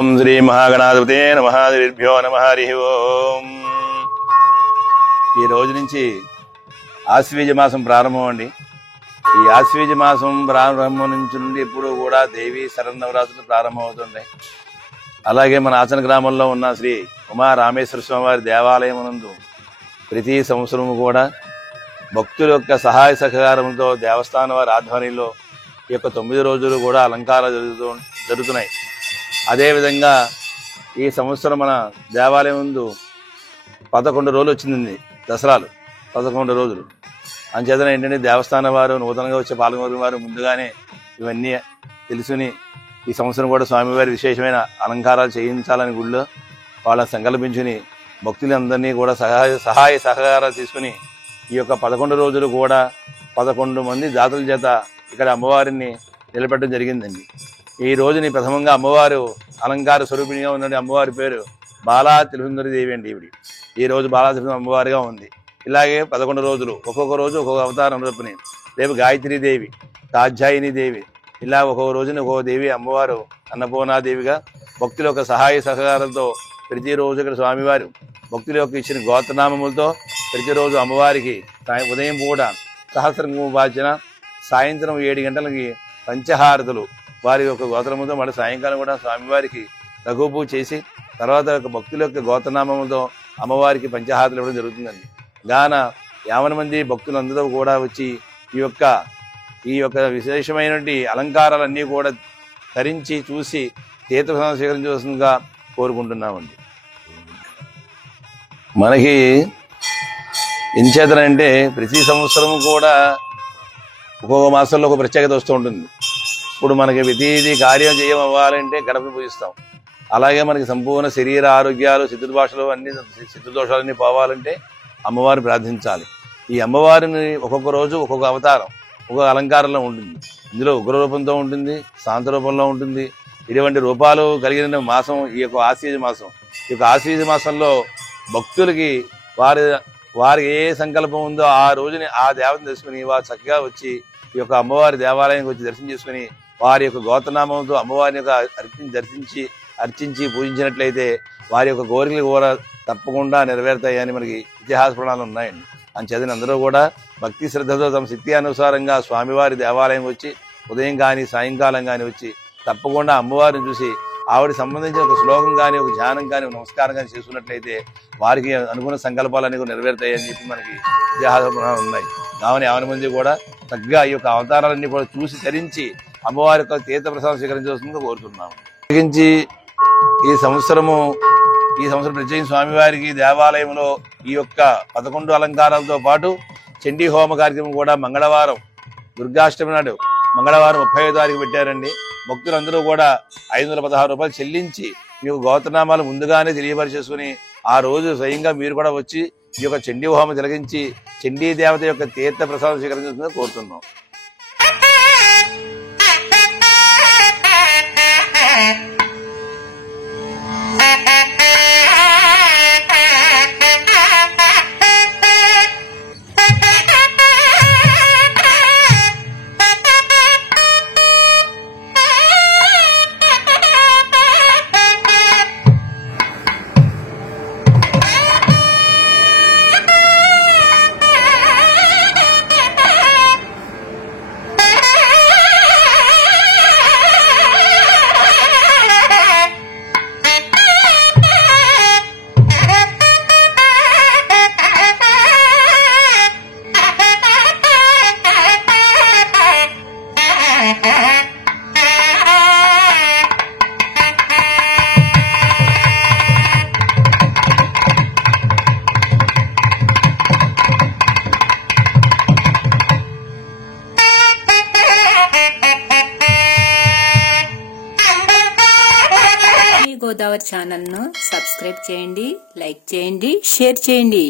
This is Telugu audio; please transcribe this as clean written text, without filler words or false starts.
ఓం శ్రీ మహాగణాధిపతే నమః. శ్రీభ్యో నమః. హరి ఓం. ఈ రోజు నుంచి ఆశ్వీజ మాసం ప్రారంభం అండి. ఈ ఆశ్వీజ మాసం ప్రారంభం నుంచి నుండి ఇప్పుడు కూడా దేవీ శరన్నవరాత్రులు ప్రారంభమవుతుంటాయి. అలాగే మన ఆచన గ్రామంలో ఉన్న శ్రీ ఉమా రామేశ్వర స్వామి వారి దేవాలయం నందు ప్రతి సంవత్సరము కూడా భక్తుల యొక్క సహాయ సహకారంతో దేవస్థానం వారి ఆధ్వర్యంలో ఈ యొక్క 9 రోజులు కూడా అలంకారాలు జరుగుతున్నాయి. అదేవిధంగా ఈ సంవత్సరం మన దేవాలయం ముందు 11 రోజులు వచ్చింది. దసరాలు 11 రోజులు. అంచేతన ఏంటంటే దేవస్థానం వారు నూతనంగా వచ్చే పాల్గొనే వారు ముందుగానే ఇవన్నీ తెలుసుకుని ఈ సంవత్సరం కూడా స్వామివారి విశేషమైన అలంకారాలు చేయించాలని గుళ్ళో వాళ్ళ సంకల్పించుని భక్తులందరినీ కూడా సహాయ సహకారాలు తీసుకుని ఈ యొక్క 11 రోజులు కూడా 11 మంది జాతుల చేత ఇక్కడ అమ్మవారిని నిలబెట్టడం జరిగిందండి. ఈ రోజుని ప్రథమంగా అమ్మవారు అలంకార స్వరూపిణిగా ఉన్న అమ్మవారి పేరు బాలా త్రిపుందరి దేవి అండి. ఈ రోజు బాలా త్రిపుందరి అమ్మవారిగా ఉంది. ఇలాగే 11 రోజులు ఒక్కొక్క రోజు ఒక్కొక్క అవతారం రూపుని. రేపు గాయత్రీదేవి, కాత్యాయని దేవి, ఇలా ఒక్కొక్క రోజున ఒక్కొక్క దేవి అమ్మవారు అన్నపూర్ణాదేవిగా భక్తుల యొక్క సహాయ సహకారంతో ప్రతిరోజు ఇక్కడ స్వామివారు భక్తుల యొక్క ఇచ్చిన గోత్రనామములతో ప్రతిరోజు అమ్మవారికి ఉదయం పూట సహస్రకుంభార్చన, సాయంత్రం 7 గంటలకి పంచహారతులు వారి యొక్క గోత్రములతో మళ్ళీ సాయంకాలం కూడా స్వామివారికి రఘు పూజ చేసి తర్వాత భక్తుల యొక్క గోత్రనామములతో అమ్మవారికి పంచహారతులు ఇవ్వడం జరుగుతుందండి. గాన 50 మంది భక్తులందరూ కూడా వచ్చి ఈ యొక్క విశేషమైనటువంటి అలంకారాలన్నీ కూడా ధరించి చూసి తీర్థప్రసాదం స్వీకరించవలసిందిగా కోరుకుంటున్నామండి. మనకి ఎంచేతనంటే ప్రతి సంవత్సరం కూడా ఒక్కొక్క మాసంలో ఒక ప్రత్యేకత వస్తూ ఉంటుంది. ఇప్పుడు మనకి ప్రతిదీ కార్యం చేయం అవ్వాలంటే గడపను పూజిస్తాం. అలాగే మనకి సంపూర్ణ శరీర ఆరోగ్యాలు, శత్రుభాషలు అన్ని శత్రుదోషాలన్నీ పోవాలంటే అమ్మవారిని ప్రార్థించాలి. ఈ అమ్మవారిని ఒక్కొక్క రోజు ఒక్కొక్క అవతారం, ఒక్కొక్క అలంకారంలో ఉంటుంది. ఇందులో ఉగ్ర రూపంతో ఉంటుంది, శాంత రూపంలో ఉంటుంది. ఇటువంటి రూపాలు కలిగిన మాసం ఈ యొక్క ఆశ్వీజ మాసం. ఈ యొక్క ఆశ్వీజ మాసంలో భక్తులకి వారికి ఏ సంకల్పం ఉందో ఆ రోజుని ఆ దేవతను తెలుసుకుని వారు చక్కగా వచ్చి ఈ యొక్క అమ్మవారి దేవాలయానికి వచ్చి దర్శనం చేసుకుని వారి యొక్క గోత్రనామంతో అమ్మవారిని యొక్క అర్చించి పూజించినట్లయితే వారి యొక్క కోరికలు కూడా తప్పకుండా నెరవేరుతాయని మనకి ఇతిహాస పురాణాలు ఉన్నాయండి. అంచేతని అందరూ కూడా భక్తి శ్రద్ధతో తమ శక్తి అనుసారంగా స్వామివారి దేవాలయం వచ్చి ఉదయం కానీ సాయంకాలం కానీ వచ్చి తప్పకుండా అమ్మవారిని చూసి ఆవిడ సంబంధించిన ఒక శ్లోకం కానీ, ఒక ధ్యానం కానీ, ఒక నమస్కారం కానీ చేసుకున్నట్లయితే వారికి అనుకున్న సంకల్పాలన్నీ కూడా నెరవేరుతాయని చెప్పి మనకి ఇతిహాస పురాణాలు ఉన్నాయి. కావున 50 మంది కూడా చక్కగా ఈ యొక్క అవతారాలన్నీ కూడా చూసి ధరించి అమ్మవారి యొక్క తీర్థప్రసాదం స్వీకరించవలసిందిగా కోరుతున్నాము. ప్రత్యేకించి ఈ సంవత్సరం ప్రత్యేకించి స్వామివారికి దేవాలయంలో ఈ యొక్క 11 అలంకారాలతో పాటు చండీ హోమ కార్యక్రమం కూడా మంగళవారం దుర్గాష్టమి నాడు మంగళవారం 35వ తారీఖు పెట్టారండి. భక్తులందరూ కూడా 516 రూపాయలు చెల్లించి మీకు గోత్రనామాలు ముందుగానే తెలియపరిచేసుకుని ఆ రోజు స్వయంగా మీరు కూడా వచ్చి ఈ యొక్క చండీ హోమం తిలగించి చండీ దేవత యొక్క తీర్థ ప్రసాదం స్వీకరించాలని కోరుతున్నాం. గోదావరి ఛానల్ ను సబ్స్క్రైబ్ చేయండి, లైక్ చేయండి, షేర్ చేయండి.